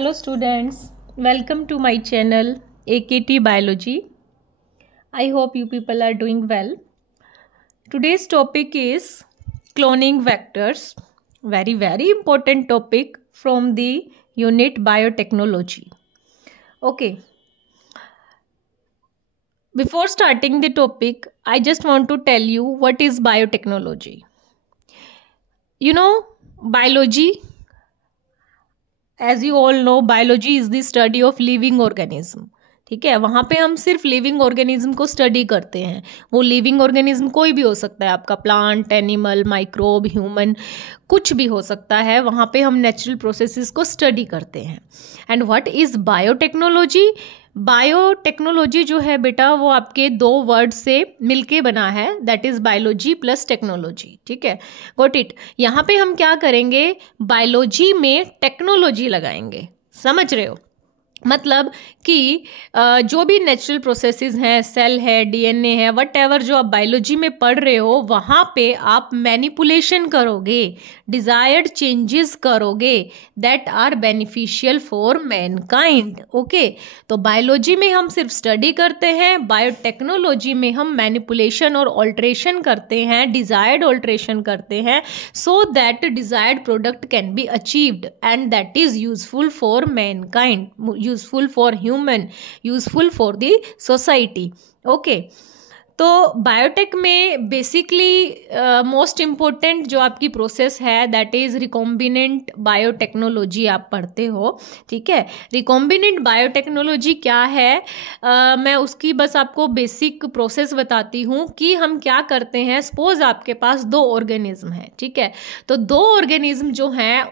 Hello students, welcome to my channel AKT Biology. I hope you people are doing well. Today's topic is cloning vectors. Very important topic from the unit biotechnology. Okay. Before starting the topic, I just want to tell you what is biotechnology. You know, biology, as you all know, biology is the study of living organism. ठीक है, वहाँ पे हम सिर्फ living organism को study करते हैं. वो लिविंग ऑर्गेनिज्म कोई भी हो सकता है, आपका प्लांट, एनिमल, माइक्रोब, ह्यूमन, कुछ भी हो सकता है. वहाँ पे हम नेचुरल प्रोसेसेस को स्टडी करते हैं. And what is biotechnology? Biotechnology जो है बेटा, वो आपके दो वर्ड से मिलके बना है, that is biology plus technology. ठीक है, गॉट इट. यहाँ पे हम क्या करेंगे, बायोलॉजी में टेक्नोलॉजी लगाएंगे. समझ रहे हो? मतलब कि जो भी नेचुरल प्रोसेसेस हैं, सेल है, डीएनए है, व्हाटएवर जो आप बायोलॉजी में पढ़ रहे हो, वहाँ पे आप मैनिपुलेशन करोगे, डिजायर्ड चेंजेस करोगे that are beneficial for mankind. Okay, तो बायोलॉजी में हम सिर्फ स्टडी करते हैं, बायोटेक्नोलॉजी में हम मैनिपुलेशन और ऑल्ट्रेशन करते हैं, डिजायर्ड ऑल्ट्रेशन करते हैं, so that desired product can be achieved and that is useful for Mankind, useful for human, useful for the society. Okay, तो बायोटेक में बेसिकली मोस्ट इम्पोर्टेंट जो आपकी प्रोसेस है दैट इज रिकॉम्बिनेंट बायोटेक्नोलॉजी आप पढ़ते हो. ठीक है, रिकॉम्बिनेंट बायोटेक्नोलॉजी क्या है, मैं उसकी बस आपको बेसिक प्रोसेस बताती हूँ कि हम क्या करते हैं. सपोज आपके पास दो ऑर्गेनिज्म है. ठीक है, तो दो ऑर्गेनिज्म जो हैं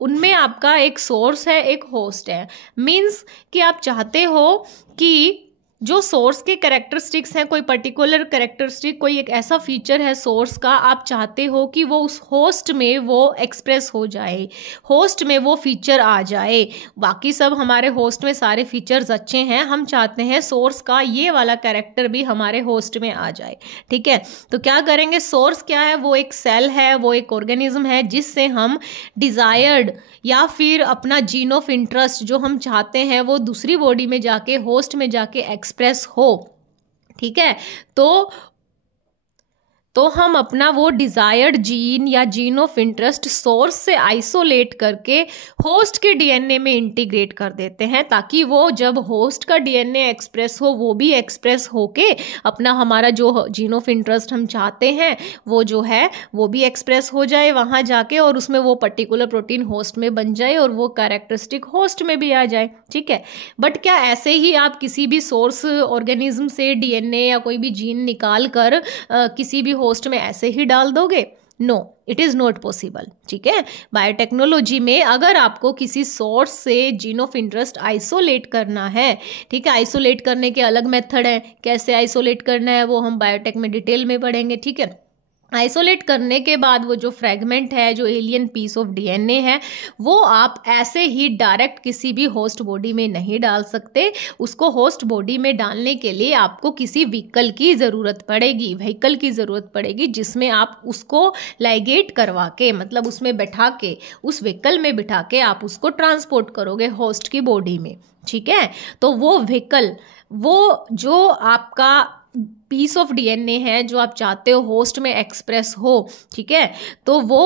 उनमें आपका एक सोर्स है, एक होस्ट है. मीन्स कि आप चाहते हो कि जो सोर्स के कैरेक्टरिस्टिक्स हैं, कोई पर्टिकुलर कैरेक्टरिस्टिक, कोई एक ऐसा फीचर है सोर्स का, आप चाहते हो कि वो उस होस्ट में वो एक्सप्रेस हो जाए, होस्ट में वो फीचर आ जाए. बाकी सब हमारे होस्ट में सारे फीचर्स अच्छे हैं, हम चाहते हैं सोर्स का ये वाला कैरेक्टर भी हमारे होस्ट में आ जाए. ठीक है, तो क्या करेंगे, सोर्स क्या है, वो एक सेल है, वो एक ऑर्गेनिज्म है जिससे हम डिजायर्ड या फिर अपना जीन ऑफ इंटरेस्ट जो हम चाहते हैं वो दूसरी बॉडी में जाके, होस्ट में जाके एक्सप्रेस हो. ठीक है, तो हम अपना वो डिजायर्ड जीन या जीन ऑफ इंटरेस्ट सोर्स से आइसोलेट करके होस्ट के डीएनए में इंटीग्रेट कर देते हैं, ताकि वो जब होस्ट का डीएनए एक्सप्रेस हो, वो भी एक्सप्रेस होके अपना हमारा जो जीन ऑफ इंटरेस्ट हम चाहते हैं वो जो है वो भी एक्सप्रेस हो जाए वहाँ जाके, और उसमें वो पर्टिकुलर प्रोटीन होस्ट में बन जाए और वो कैरेक्टरिस्टिक होस्ट में भी आ जाए. ठीक है, बट क्या ऐसे ही आप किसी भी सोर्स ऑर्गेनिज्म से डीएनए या कोई भी जीन निकाल कर किसी भी होस्ट में ऐसे ही डाल दोगे? No, it is not possible. ठीक है, बायोटेक्नोलॉजी में अगर आपको किसी सोर्स से जीन ऑफ इंटरेस्ट आइसोलेट करना है, ठीक है, आइसोलेट करने के अलग मेथड है, कैसे आइसोलेट करना है वो हम बायोटेक में डिटेल में पढ़ेंगे. ठीक है, आइसोलेट करने के बाद वो जो फ्रेगमेंट है, जो एलियन पीस ऑफ डीएनए है, वो आप ऐसे ही डायरेक्ट किसी भी होस्ट बॉडी में नहीं डाल सकते. उसको होस्ट बॉडी में डालने के लिए आपको किसी व्हीकल की ज़रूरत पड़ेगी, व्हीकल की ज़रूरत पड़ेगी जिसमें आप उसको लाइगेट करवा के, मतलब उसमें बैठा के, उस व्हीकल में बिठा के आप उसको ट्रांसपोर्ट करोगे होस्ट की बॉडी में. ठीक है, तो वो व्हीकल, वो जो आपका पीस ऑफ डीएनए है जो आप चाहते हो होस्ट में एक्सप्रेस हो, ठीक है, तो वो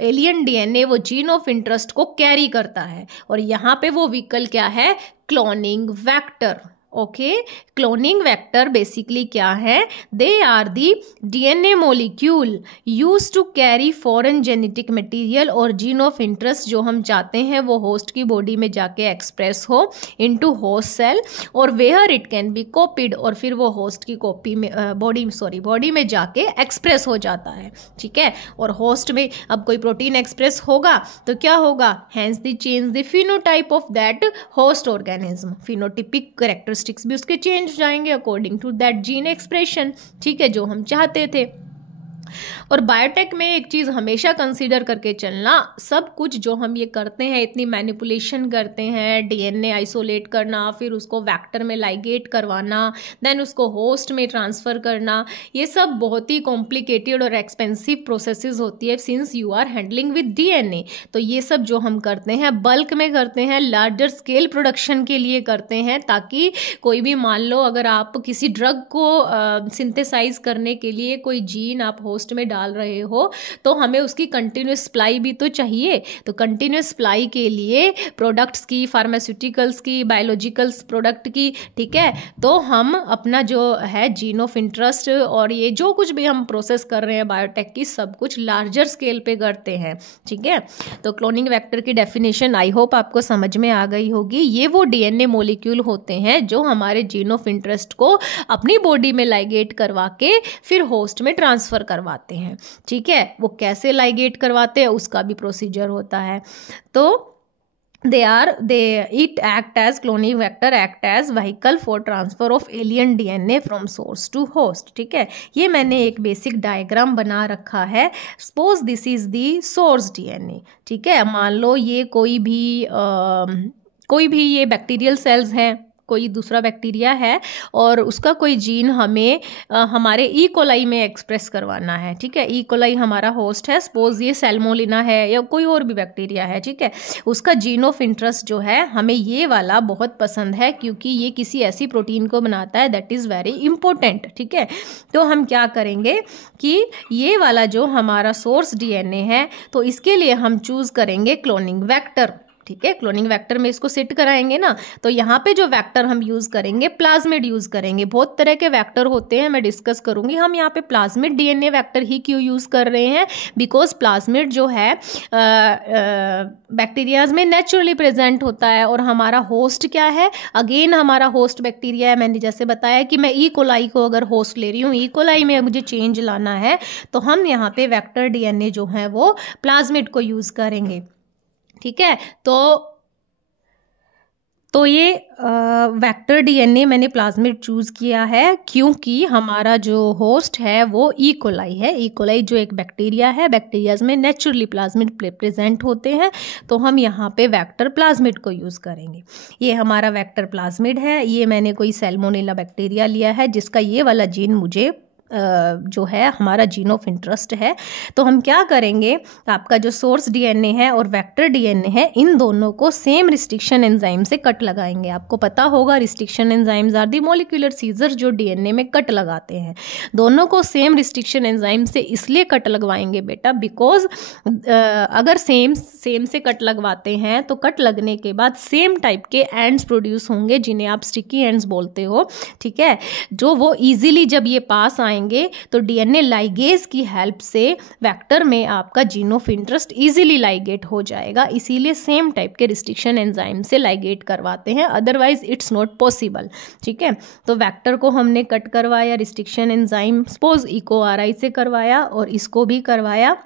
एलियन डीएनए वो जीन ऑफ इंटरेस्ट को कैरी करता है, और यहाँ पे वो व्हीकल क्या है, cloning vector. Okay, cloning vector basically क्या है, they are the DNA molecule use to carry foreign genetic material और जीन ऑफ इंटरेस्ट जो हम चाहते हैं वो होस्ट की बॉडी में जाके एक्सप्रेस हो इनटू होस्ट सेल, और where it can be copied, और फिर वो होस्ट की कॉपी में बॉडी में जाके एक्सप्रेस हो जाता है. ठीक है, और होस्ट में अब कोई प्रोटीन एक्सप्रेस होगा तो क्या होगा, hence the change the phenotype of that host organism, phenotypic characteristics भी उसके चेंज जाएंगे according to that gene expression. ठीक है, जो हम चाहते थे. और बायोटेक में एक चीज़ हमेशा कंसीडर करके चलना, सब कुछ जो हम ये करते हैं, इतनी मैनिपुलेशन करते हैं, डीएनए आइसोलेट करना, फिर उसको वेक्टर में लाइगेट करवाना, देन उसको होस्ट में ट्रांसफ़र करना, ये सब बहुत ही कॉम्प्लिकेटेड और एक्सपेंसिव प्रोसेसेस होती है since you are handling with DNA. तो ये सब जो हम करते हैं बल्क में करते हैं, लार्जर स्केल प्रोडक्शन के लिए करते हैं, ताकि कोई भी मान लो अगर आप किसी ड्रग को सिंथेसाइज करने के लिए कोई जीन आप होस्ट में डाल रहे हो तो हमें उसकी कंटिन्यूस सप्लाई भी तो चाहिए। तो कंटिन्यूस सप्लाई के लिए प्रोडक्ट्स की, फार्मास्यूटिकल्स की, बायोलॉजिकल्स प्रोडक्ट की, ठीक है, तो हम अपना जो है जीन ऑफ इंटरेस्ट और ये जो कुछ भी हम प्रोसेस कर रहे हैं बायोटेक की, सब कुछ लार्जर स्केल पे करते हैं, ठीक है। तो क्लोनिंग वेक्टर की डेफिनेशन आई होप आपको समझ में आ गई होगी। ये वो डीएनए मॉलिक्यूल होते हैं जो हमारे जीन ऑफ इंटरेस्ट को अपनी बॉडी में लाइगेट करवा के फिर होस्ट में ट्रांसफर करवाते हैं, ठीक है। वो कैसे लाइगेट करवाते हैं उसका भी प्रोसीजर होता है। तो it act as cloning vector act as vehicle for transfer of alien DNA from source to host, ठीक है। ये मैंने एक बेसिक डायग्राम बना रखा है। Suppose this is the source DNA, ठीक है। मान लो ये कोई भी ये बैक्टीरियल सेल्स हैं, कोई दूसरा बैक्टीरिया है और उसका कोई जीन हमें हमारे ई कोलाई में एक्सप्रेस करवाना है, ठीक है। ई कोलाई हमारा होस्ट है, सपोज ये सैल्मोलिना है या कोई और भी बैक्टीरिया है, ठीक है। उसका जीन ऑफ इंटरेस्ट जो है हमें ये वाला बहुत पसंद है क्योंकि ये किसी ऐसी प्रोटीन को बनाता है दैट इज़ वेरी इंपॉर्टेंट, ठीक है। तो हम क्या करेंगे कि ये वाला जो हमारा सोर्स डीएनए है तो इसके लिए हम चूज़ करेंगे क्लोनिंग वेक्टर, ठीक है। क्लोनिंग वेक्टर में इसको सेट कराएंगे ना, तो यहाँ पे जो वेक्टर हम यूज़ करेंगे प्लाज्मिड यूज़ करेंगे। बहुत तरह के वेक्टर होते हैं, मैं डिस्कस करूँगी। हम यहाँ पे प्लाज्मिड डीएनए वेक्टर ही क्यों यूज़ कर रहे हैं, बिकॉज प्लाज्मिड जो है बैक्टीरियाज में नेचुरली प्रेजेंट होता है और हमारा होस्ट क्या है, अगेन हमारा होस्ट बैक्टीरिया है। मैंने जैसे बताया कि मैं ई कोलाई को अगर होस्ट ले रही हूँ, ई कोलाई में मुझे चेंज लाना है, तो हम यहाँ पे वेक्टर डीएनए जो है वो प्लाज्मिड को यूज़ करेंगे, ठीक है। तो ये वेक्टर डीएनए मैंने प्लाज्मिड चूज़ किया है क्योंकि हमारा जो होस्ट है वो ई कोलाई है। ई कोलाई जो एक बैक्टीरिया है, बैक्टीरियाज में नेचुरली प्लाज्मिड प्रेजेंट होते हैं, तो हम यहाँ पे वेक्टर प्लाज्मिड को यूज़ करेंगे। ये हमारा वेक्टर प्लाज्मिड है। ये मैंने कोई सैल्मोनेला बैक्टीरिया लिया है जिसका ये वाला जीन मुझे जो है हमारा जीन ऑफ इंटरेस्ट है। तो हम क्या करेंगे, आपका जो सोर्स डीएनए है और वेक्टर डीएनए है, इन दोनों को सेम रिस्ट्रिक्शन एंजाइम से कट लगाएंगे। आपको पता होगा restriction enzymes are the molecular scissor जो डीएनए में कट लगाते हैं। दोनों को सेम रिस्ट्रिक्शन एंजाइम से इसलिए कट लगवाएंगे बेटा, बिकॉज अगर सेम से कट लगवाते हैं तो कट लगने के बाद सेम टाइप के एंड्स प्रोड्यूस होंगे जिन्हें आप स्टिकी एंड्स बोलते हो, ठीक है। जो वो ईजिली जब ये पास आएंगे तो डीएनए लाइगेज की हेल्प से वेक्टर में आपका gene of interest easily ligate हो जाएगा। इसीलिए सेम टाइप के रिस्ट्रिक्शन एंजाइम से लाइगेट करवाते हैं, अदरवाइज इट्स नॉट पॉसिबल, ठीक है। तो वेक्टर को हमने कट करवाया रिस्ट्रिक्शन एंजाइम, सपोज EcoRI से करवाया और इसको भी करवाया।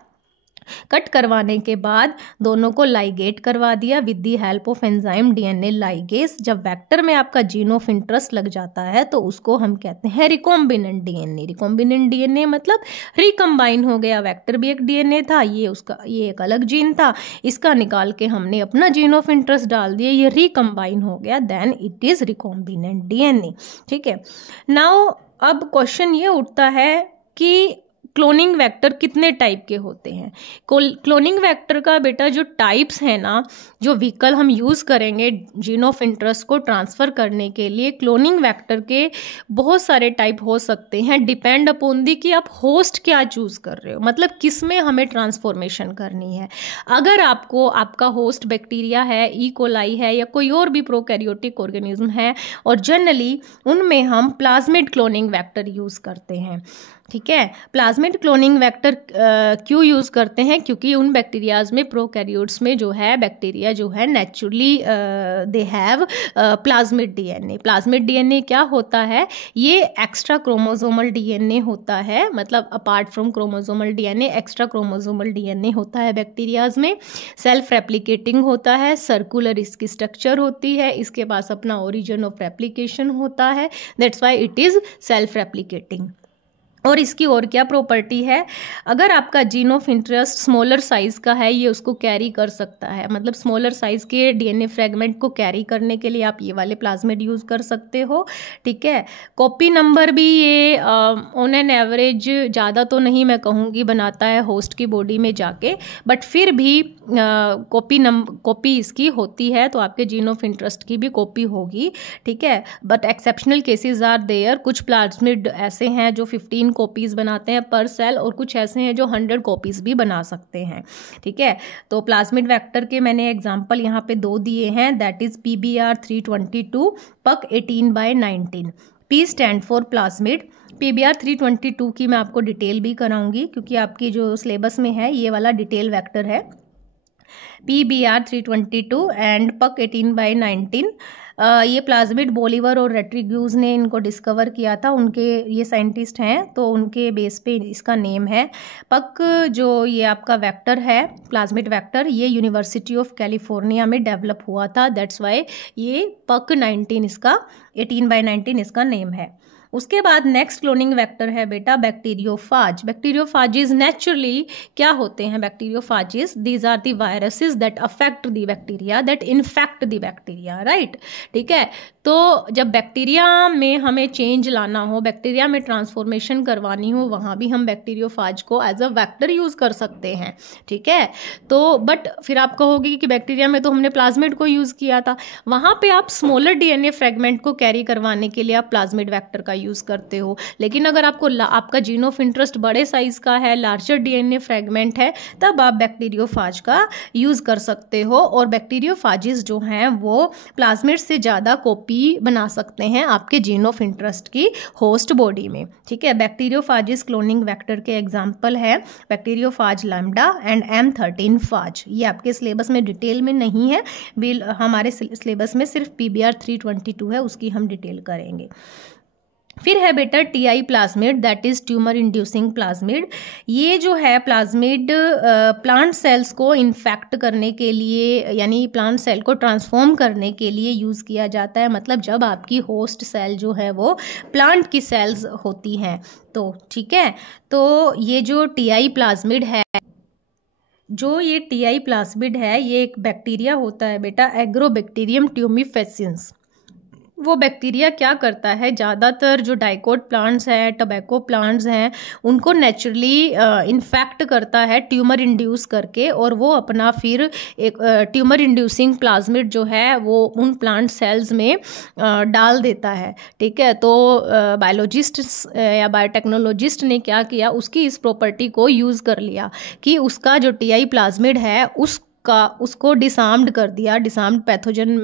कट करवाने के बाद दोनों को लाइगेट करवा दिया with the help of enzyme DNA ligase. जब वेक्टर में आपका जीन ऑफ इंटरेस्ट लग जाता है तो उसको हम कहते हैं रिकॉम्बिनेंट डीएनए। रिकॉम्बिनेंट डीएनए मतलब रिकम्बाइन हो गया, वेक्टर भी एक डीएनए था, ये एक अलग जीन था, इसका निकाल के हमने अपना जीन ऑफ इंटरेस्ट डाल दिया, ये रिकम्बाइन हो गया, then it is recombinant DNA, ठीक है। नाउ अब क्वेश्चन ये उठता है कि क्लोनिंग वेक्टर कितने टाइप के होते हैं। क्लोनिंग वेक्टर का बेटा जो टाइप्स है ना, जो व्हीकल हम यूज़ करेंगे जीन ऑफ इंटरेस्ट को ट्रांसफ़र करने के लिए, क्लोनिंग वेक्टर के बहुत सारे टाइप हो सकते हैं, डिपेंड अपॉन दी कि आप होस्ट क्या चूज़ कर रहे हो, मतलब किस में हमें ट्रांसफॉर्मेशन करनी है। अगर आपका होस्ट बैक्टीरिया है, ई कोलाई है या कोई और भी प्रोकैरियोटिक ऑर्गेनिज्म है, और जनरली उनमें हम प्लाज्मिड क्लोनिंग वेक्टर यूज़ करते हैं, ठीक है। प्लाज्मिड क्लोनिंग वेक्टर क्यों यूज़ करते हैं, क्योंकि उन बैक्टीरियाज में, प्रोकैरियोट्स में जो है बैक्टीरिया जो है naturally they have plasmid DNA. Plasmid DNA क्या होता है, ये एक्स्ट्रा क्रोमोसोमल डीएनए होता है, मतलब apart from chromosomal DNA extra chromosomal DNA होता है बैक्टीरियाज में, सेल्फ रेप्लिकेटिंग होता है, सर्कुलर इसकी स्ट्रक्चर होती है, इसके पास अपना ओरिजिन ऑफ रेप्लिकेशन होता है, that's why it is self replicating. और इसकी और क्या प्रॉपर्टी है, अगर आपका gene of interest smaller size का है, ये उसको कैरी कर सकता है, मतलब स्मॉलर साइज़ के डीएनए फ्रेगमेंट को कैरी करने के लिए आप ये वाले प्लाज्मिड यूज़ कर सकते हो, ठीक है। कॉपी नंबर भी ये ऑन एन एवरेज ज़्यादा तो नहीं मैं कहूँगी बनाता है होस्ट की बॉडी में जाके, बट फिर भी कॉपी इसकी होती है, तो आपके जीन ऑफ इंटरेस्ट की भी कॉपी होगी, ठीक है। But exceptional cases are there, कुछ प्लाज्मिड ऐसे हैं जो 15 कॉपीज़ बनाते हैं पर सेल, और कुछ ऐसे हैं जो 100 कॉपीज़ भी बना सकते हैं, ठीक है। तो प्लाज्मिड वेक्टर के मैंने एग्जांपल यहाँ पे 2 दिए हैं, दैट इज़ PBr322 पक 18/19। P stand for plasmid. PBr322 की मैं आपको डिटेल भी कराऊंगी, क्योंकि आपकी जो सिलेबस में है ये वाला डिटेल वेक्टर है PBr322 एंड पक 18/19। ये प्लाज्मिड बोलिवर और रेट्रिग्यूज ने इनको डिस्कवर किया था, उनके ये साइंटिस्ट हैं, तो उनके बेस पे इसका नेम है पक। जो ये आपका वेक्टर है प्लाज्मिड वेक्टर, ये यूनिवर्सिटी ऑफ कैलिफोर्निया में डेवलप हुआ था, दैट्स वाई ये पक 19 इसका 18/19 इसका नेम है। उसके बाद नेक्स्ट क्लोनिंग वेक्टर है बेटा बैक्टीरियोफाज। बैक्टीरियोफाजिज नेचुरली क्या होते हैं bacteriophages, these are the viruses that affect the bacteria, that infect the bacteria, right, ठीक है। तो जब बैक्टीरिया में हमें चेंज लाना हो, बैक्टीरिया में ट्रांसफॉर्मेशन करवानी हो, वहाँ भी हम बैक्टीरियोफाज को एज अ वेक्टर यूज़ कर सकते हैं, ठीक है। तो बट फिर आप कहोगे कि बैक्टीरिया में तो हमने प्लाज्मिड को यूज़ किया था, वहाँ पे आप स्मॉलर डीएनए फ्रेगमेंट को कैरी करवाने के लिए आप प्लाज्मिड वेक्टर का यूज़ करते हो। लेकिन अगर आपको आपका जीन ऑफ इंटरेस्ट बड़े साइज का है, लार्जर डीएनए फ्रेगमेंट है, तब आप बैक्टीरियोफाज का यूज़ कर सकते हो। और बैक्टीरियोफाजिस जो हैं वो प्लाज्मिड से ज़्यादा कॉपी बना सकते हैं आपके जीन ऑफ इंटरेस्ट की होस्ट बॉडी में, ठीक है। बैक्टीरियोफाजिस क्लोनिंग वेक्टर के एग्जाम्पल है बैक्टीरियोफाज लैम्डा एंड M13 फाज। ये आपके सिलेबस में डिटेल में नहीं है, हमारे सिलेबस में सिर्फ PBr322 है, उसकी हम डिटेल करेंगे। फिर है बेटा TI plasmid, that is tumour inducing plasmid. ये जो है प्लाज्मिड प्लांट सेल्स को इन्फेक्ट करने के लिए, यानी प्लांट सेल को ट्रांसफॉर्म करने के लिए यूज़ किया जाता है। मतलब जब आपकी होस्ट सेल जो है वो प्लांट की सेल्स होती हैं, तो ठीक है। तो ये जो TI प्लाज्मिड है, ये एक बैक्टीरिया होता है बेटा, एग्रोबैक्टीरियम ट्यूमिफेसिंस। वो बैक्टीरिया क्या करता है, ज़्यादातर जो डाइकोट प्लांट्स हैं, टबैको प्लांट्स हैं, उनको नेचुरली इन्फेक्ट करता है ट्यूमर इंड्यूस करके, और वो अपना फिर एक ट्यूमर इंड्यूसिंग प्लाज्मिड जो है वो उन प्लांट सेल्स में डाल देता है, ठीक है। तो बायोलॉजिस्ट या बायोटेक्नोलॉजिस्ट ने क्या किया, उसकी इस प्रॉपर्टी को यूज़ कर लिया कि उसका जो TI प्लाज्मिड है उसको डिसार्म्ड कर दिया। डिसार्म्ड पैथोजन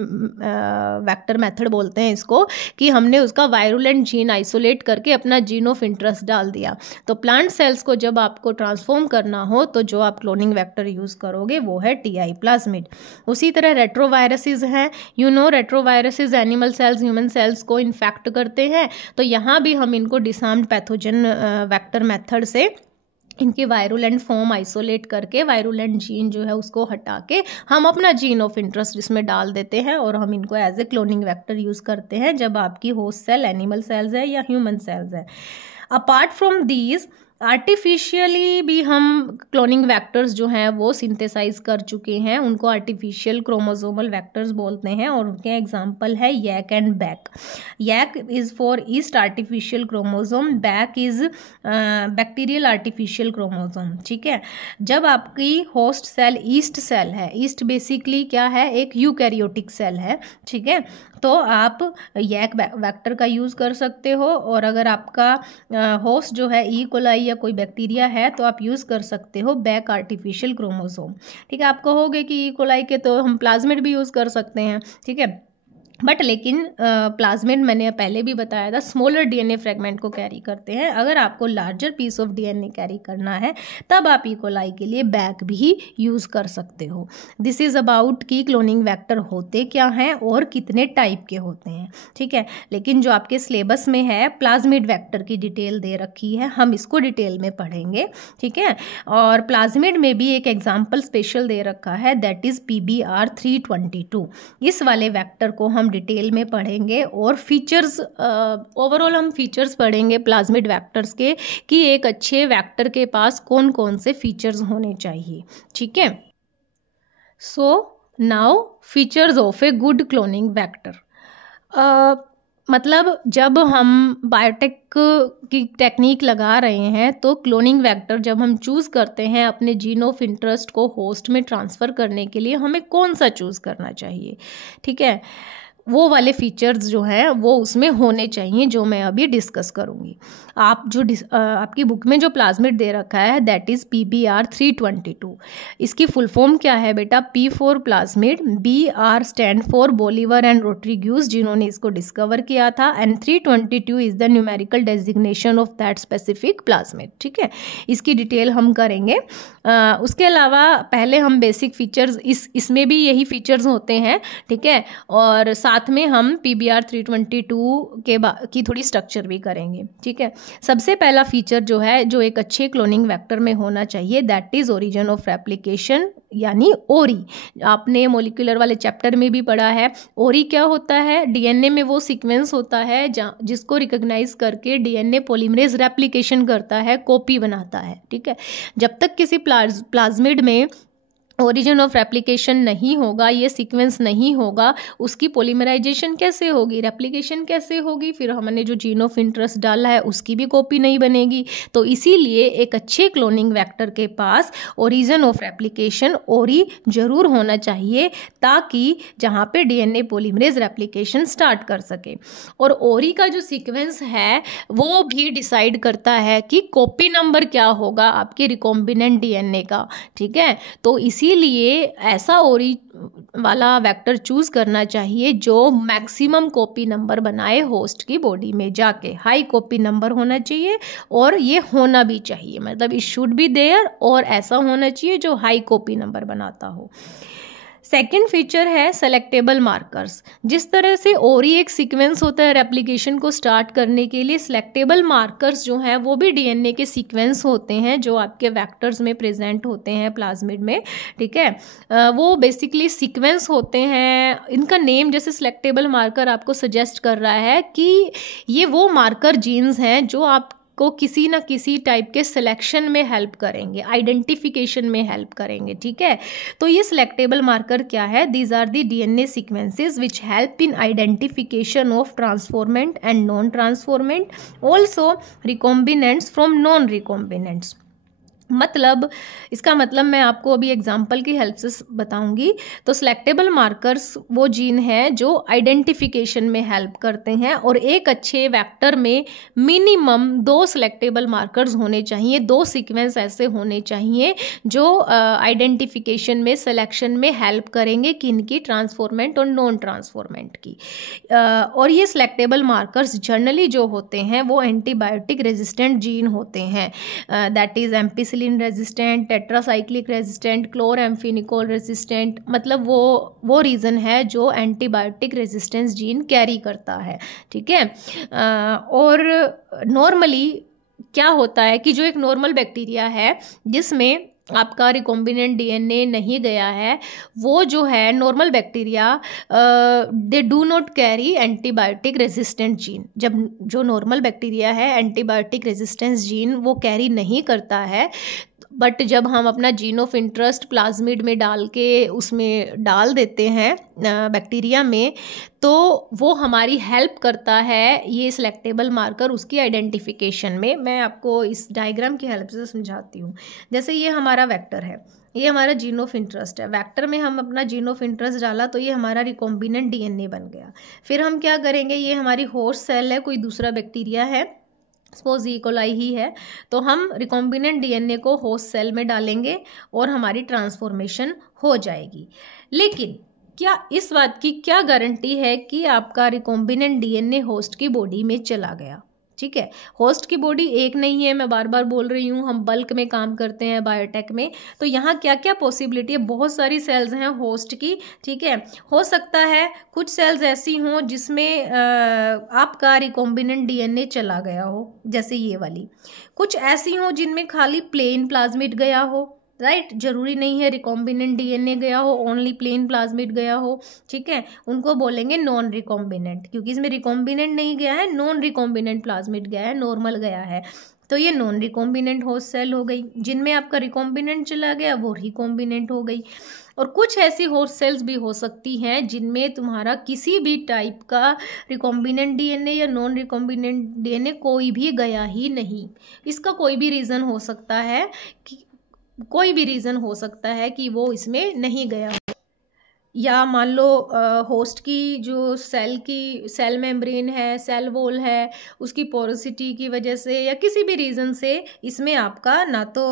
वेक्टर मेथड बोलते हैं इसको, कि हमने उसका वायरुलेंट जीन आइसोलेट करके अपना जीन ऑफ इंटरेस्ट डाल दिया। तो प्लांट सेल्स को जब आपको ट्रांसफॉर्म करना हो, तो जो आप क्लोनिंग वेक्टर यूज़ करोगे वो है TI प्लाज्मिड। उसी तरह रेट्रोवायरसेस हैं, retroviruses animal cells human cells को इन्फेक्ट करते हैं, तो यहाँ भी हम इनको डिसार्म्ड पैथोजन वेक्टर मेथड से इनके वायरुलेंट फॉर्म आइसोलेट करके, वायरुलेंट जीन जो है उसको हटा के हम अपना जीन ऑफ इंटरेस्ट इसमें डाल देते हैं, और हम इनको as a cloning vector use करते हैं जब आपकी होस्ट सेल एनिमल सेल्स है या ह्यूमन सेल्स है। अपार्ट फ्रॉम दीज आर्टिफिशियली भी हम क्लोनिंग वेक्टर्स जो हैं वो सिंथेसाइज कर चुके हैं, उनको आर्टिफिशियल क्रोमोसोमल वेक्टर्स बोलते हैं, और उनके एग्जांपल है YAC and BAC। YAC is for yeast artificial chromosome, BAC is bacterial artificial chromosome, ठीक है। जब आपकी होस्ट सेल ईस्ट सेल है, ईस्ट बेसिकली क्या है, एक यूकैरियोटिक सेल है, ठीक है, तो आप YAC वेक्टर का यूज़ कर सकते हो। और अगर आपका होस्ट जो है E. coli या कोई बैक्टीरिया है, तो आप यूज़ कर सकते हो BAC आर्टिफिशियल क्रोमोसोम, ठीक है। आप कहोगे कि E. coli के तो हम प्लाज्मिड भी यूज़ कर सकते हैं, ठीक है, बट लेकिन प्लाज्मिड मैंने पहले भी बताया था स्मॉलर डीएनए फ्रेगमेंट को कैरी करते हैं। अगर आपको larger piece of DNA carry करना है, तब आप E. coli के लिए BAC भी यूज़ कर सकते हो। दिस इज़ अबाउट कि क्लोनिंग वेक्टर होते क्या हैं और कितने टाइप के होते हैं, ठीक है। लेकिन जो आपके सिलेबस में है प्लाज्मिड वेक्टर की डिटेल दे रखी है, हम इसको डिटेल में पढ़ेंगे, ठीक है। और प्लाज्मिड में भी एक एग्जाम्पल स्पेशल दे रखा है, दैट इज़ PBr322। इस वाले वेक्टर को हम हम डिटेल में पढ़ेंगे और फीचर्स, ओवरऑल हम फीचर्स पढ़ेंगे प्लाज्मिड वेक्टर्स के, कि एक अच्छे वेक्टर के पास कौन कौन से फीचर्स होने चाहिए। ठीक है, so now features of a good cloning vector. मतलब जब हम बायोटेक की टेक्निक लगा रहे हैं तो क्लोनिंग वेक्टर जब हम चूज़ करते हैं अपने जीन ऑफ इंटरेस्ट को होस्ट में ट्रांसफ़र करने के लिए, हमें कौन सा चूज़ करना चाहिए। ठीक है, वो वाले फीचर्स जो हैं वो उसमें होने चाहिए जो मैं अभी डिस्कस करूँगी। आप जो आपकी बुक में जो प्लाज्मिड दे रखा है दैट इज़ PBr322। इसकी फुल फॉर्म क्या है बेटा? P for plasmid, BR stand for Bolivar and Rodriguez जिन्होंने इसको डिस्कवर किया था, and 322 is the numerical designation of that specific plasmid. ठीक है, इसकी डिटेल हम करेंगे। उसके अलावा पहले हम बेसिक फीचर्स, इसमें भी यही फीचर्स होते हैं। ठीक है, और साथ में हम PBr322 की थोड़ी स्ट्रक्चर भी करेंगे। ठीक है, सबसे पहला फीचर जो है जो एक अच्छे क्लोनिंग वेक्टर में होना चाहिए that is origin of replication, यानी ओरी। आपने मोलिकुलर वाले चैप्टर में भी पढ़ा है। ओरी क्या होता है? डीएनए में वो सीक्वेंस होता है जिसको रिकॉग्नाइज करके डीएनए पॉलीमरेज रेप्लिकेशन करता है, कॉपी बनाता है। ठीक है, जब तक किसी प्लाज्मिड में ओरिजिन ऑफ रेप्लिकेशन नहीं होगा, ये सीक्वेंस नहीं होगा, उसकी पॉलीमराइजेशन कैसे होगी, रेप्लिकेशन कैसे होगी, फिर हमने जो जीन ऑफ इंटरेस्ट डाला है उसकी भी कॉपी नहीं बनेगी। तो इसीलिए एक अच्छे क्लोनिंग वेक्टर के पास ओरिजिन ऑफ रेप्लिकेशन ओरी जरूर होना चाहिए, ताकि जहाँ पे डीएनए पॉलीमरेज रेप्लिकेशन स्टार्ट कर सके। और ओरी का जो सीक्वेंस है वो भी डिसाइड करता है कि कॉपी नंबर क्या होगा आपके रिकॉम्बिनेंट डीएनए का। ठीक है, तो इसीलिए ऐसा ओरी वाला वेक्टर चूज करना चाहिए जो मैक्सिमम कॉपी नंबर बनाए होस्ट की बॉडी में जाके। हाई कॉपी नंबर होना चाहिए और ये होना भी चाहिए, मतलब इट शुड बी देयर, और ऐसा होना चाहिए जो हाई कॉपी नंबर बनाता हो। सेकेंड फीचर है सेलेक्टेबल मार्कर्स। जिस तरह से ओरी एक सीक्वेंस होता है रेप्लिकेशन को स्टार्ट करने के लिए, सेलेक्टेबल मार्कर्स जो हैं वो भी डीएनए के सीक्वेंस होते हैं जो आपके वेक्टर्स में प्रेजेंट होते हैं प्लाज्मिड में। ठीक है, वो बेसिकली सीक्वेंस होते हैं। इनका नेम जैसे सेलेक्टेबल मार्कर आपको सजेस्ट कर रहा है कि ये वो मार्कर जीन्स हैं जो आप को किसी ना किसी टाइप के सिलेक्शन में हेल्प करेंगे, आइडेंटिफिकेशन में हेल्प करेंगे। ठीक है, तो ये सिलेक्टेबल मार्कर क्या है? These are the DNA sequences which help in identification of transformant and non transformant, also recombinants from non recombinants. मतलब इसका मतलब मैं आपको अभी एग्जांपल की हेल्प से बताऊंगी। तो सिलेक्टेबल मार्कर्स वो जीन हैं जो आइडेंटिफिकेशन में हेल्प करते हैं, और एक अच्छे वेक्टर में मिनिमम 2 सिलेक्टेबल मार्कर्स होने चाहिए, 2 सीक्वेंस ऐसे होने चाहिए जो आइडेंटिफिकेशन में, सिलेक्शन में हेल्प करेंगे, किनकी? ट्रांसफॉर्मेंट और नॉन ट्रांसफॉर्मेंट की। और ये सिलेक्टेबल मार्कर्स जनरली जो होते हैं वो एंटीबायोटिक रेजिस्टेंट जीन होते हैं, that is ampicillin resistant, tetracyclic resistant, chloramphenicol resistant. मतलब वो रीज़न है जो एंटीबायोटिक रेजिस्टेंस जीन कैरी करता है। ठीक है, और नॉर्मली क्या होता है कि जो एक नॉर्मल बैक्टीरिया है जिसमें आपका रिकॉम्बिनेंट डीएनए नहीं गया है, वो जो है normal bacteria they do not carry antibiotic resistant gene. जब जो नॉर्मल बैक्टीरिया है एंटीबायोटिक रेजिस्टेंस जीन वो कैरी नहीं करता है, बट जब हम अपना जीन ऑफ इंटरेस्ट प्लाज्मिड में डाल के उसमें डाल देते हैं बैक्टीरिया में, तो वो हमारी हेल्प करता है ये सिलेक्टेबल मार्कर उसकी आइडेंटिफिकेशन में। मैं आपको इस डायग्राम की हेल्प से समझाती हूँ। जैसे ये हमारा वेक्टर है, ये हमारा जीन ऑफ इंटरेस्ट है। वेक्टर में हम अपना जीन ऑफ इंटरेस्ट डाला तो ये हमारा रिकॉम्बिनेंट डीएनए बन गया। फिर हम क्या करेंगे, ये हमारी होस्ट सेल है, कोई दूसरा बैक्टीरिया है, सपोज ई कोलाई ही है, तो हम रिकॉम्बिनेंट डीएनए को होस्ट सेल में डालेंगे और हमारी ट्रांसफॉर्मेशन हो जाएगी। लेकिन क्या इस बात की क्या गारंटी है कि आपका रिकॉम्बिनेंट डीएनए होस्ट की बॉडी में चला गया? ठीक है, होस्ट की बॉडी एक नहीं है, मैं बार बार बोल रही हूँ, हम बल्क में काम करते हैं बायोटेक में। तो यहाँ क्या क्या पॉसिबिलिटी है? बहुत सारी सेल्स हैं होस्ट की। ठीक है, हो सकता है कुछ सेल्स ऐसी हों जिसमें आपका रिकॉम्बिनेंट डीएनए चला गया हो, जैसे ये वाली। कुछ ऐसी हों जिनमें खाली प्लेन प्लाज्मिड गया हो, राइट। जरूरी नहीं है रिकॉम्बिनेंट डीएनए गया हो, ओनली प्लेन प्लाज्मिड गया हो, ठीक है, उनको बोलेंगे नॉन रिकॉम्बिनेंट, क्योंकि इसमें रिकॉम्बिनेंट नहीं गया है, नॉन रिकॉम्बिनेंट प्लाज्मिड गया है, नॉर्मल गया है, तो ये नॉन रिकॉम्बिनेंट होस्ट सेल हो गई। जिनमें आपका रिकॉम्बिनेंट चला गया वो रिकॉम्बिनेंट हो गई। और कुछ ऐसी होस्ट सेल्स भी हो सकती हैं जिनमें तुम्हारा किसी भी टाइप का रिकॉम्बिनेंट डीएनए या नॉन रिकॉम्बिनेंट डीएनए कोई भी गया ही नहीं। इसका कोई भी रीज़न हो सकता है कि वो इसमें नहीं गया, या मान लो होस्ट की जो सेल मेम्ब्रेन है, सेल वॉल है, उसकी पोरोसिटी की वजह से या किसी भी रीज़न से इसमें आपका ना तो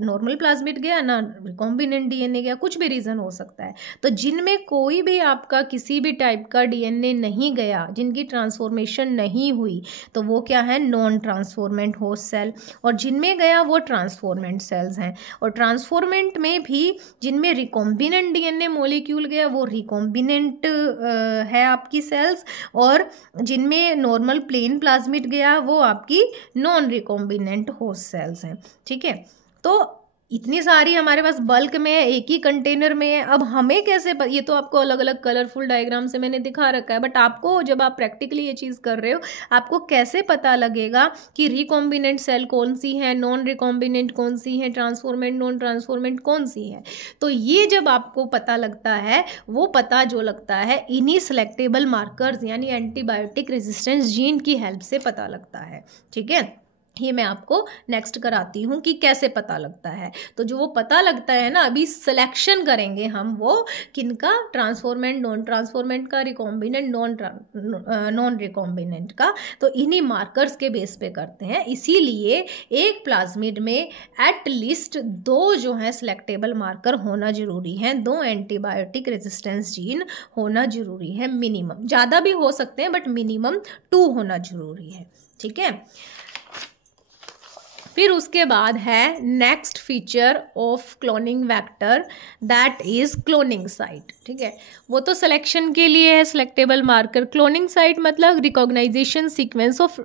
नॉर्मल प्लाज्मिड गया ना रिकॉम्बिनेंट डीएनए गया, कुछ भी रीज़न हो सकता है। तो जिनमें कोई भी आपका किसी भी टाइप का डीएनए नहीं गया, जिनकी ट्रांसफॉर्मेशन नहीं हुई, तो वो क्या है, नॉन ट्रांसफॉर्मेंट होस्ट सेल। और जिनमें गया वो ट्रांसफॉर्मेंट सेल्स हैं। और ट्रांसफॉर्मेंट में भी जिनमें रिकॉम्बिनेंट डीएनए मॉलिक्यूल गया वो रिकॉम्बिनेंट है आपकी सेल्स, और जिनमें नॉर्मल प्लेन प्लाज्मिड गया वो आपकी नॉन रिकॉम्बिनेंट होस्ट सेल्स हैं, ठीक है। तो इतनी सारी हमारे पास बल्क में है, एक ही कंटेनर में है। अब हमें कैसे ये तो आपको अलग अलग कलरफुल डायग्राम से मैंने दिखा रखा है, बट आपको जब आप प्रैक्टिकली ये चीज़ कर रहे हो, आपको कैसे पता लगेगा कि रिकॉम्बिनेंट सेल कौन सी है, नॉन रिकॉम्बिनेंट कौन सी है, ट्रांसफॉर्मेंट नॉन ट्रांसफॉर्मेंट कौन सी है। तो ये जब आपको पता लगता है, वो पता जो लगता है इन्हीं सेलेक्टेबल मार्कर्स यानी एंटीबायोटिक रेजिस्टेंस जीन की हेल्प से पता लगता है, ठीक है। ये मैं आपको नेक्स्ट कराती हूँ कि कैसे पता लगता है। तो जो वो पता लगता है ना, अभी सिलेक्शन करेंगे हम वो किनका, ट्रांसफॉर्मेंट नॉन ट्रांसफॉर्मेंट का, रिकॉम्बिनेंट नॉन रिकॉम्बिनेंट का, तो इन्हीं मार्कर्स के बेस पे करते हैं। इसीलिए एक प्लाज्मिड में एट लीस्ट 2 जो है सिलेक्टेबल मार्कर होना जरूरी है, 2 एंटीबायोटिक रेजिस्टेंस जीन होना जरूरी है मिनिमम। ज़्यादा भी हो सकते हैं बट मिनिमम 2 होना जरूरी है, ठीक है। फिर उसके बाद है next feature of cloning vector, that is cloning site, ठीक है। वो तो सिलेक्शन के लिए है सिलेक्टेबल मार्कर। क्लोनिंग साइट मतलब रिकॉग्नाइजेशन सीक्वेंस ऑफ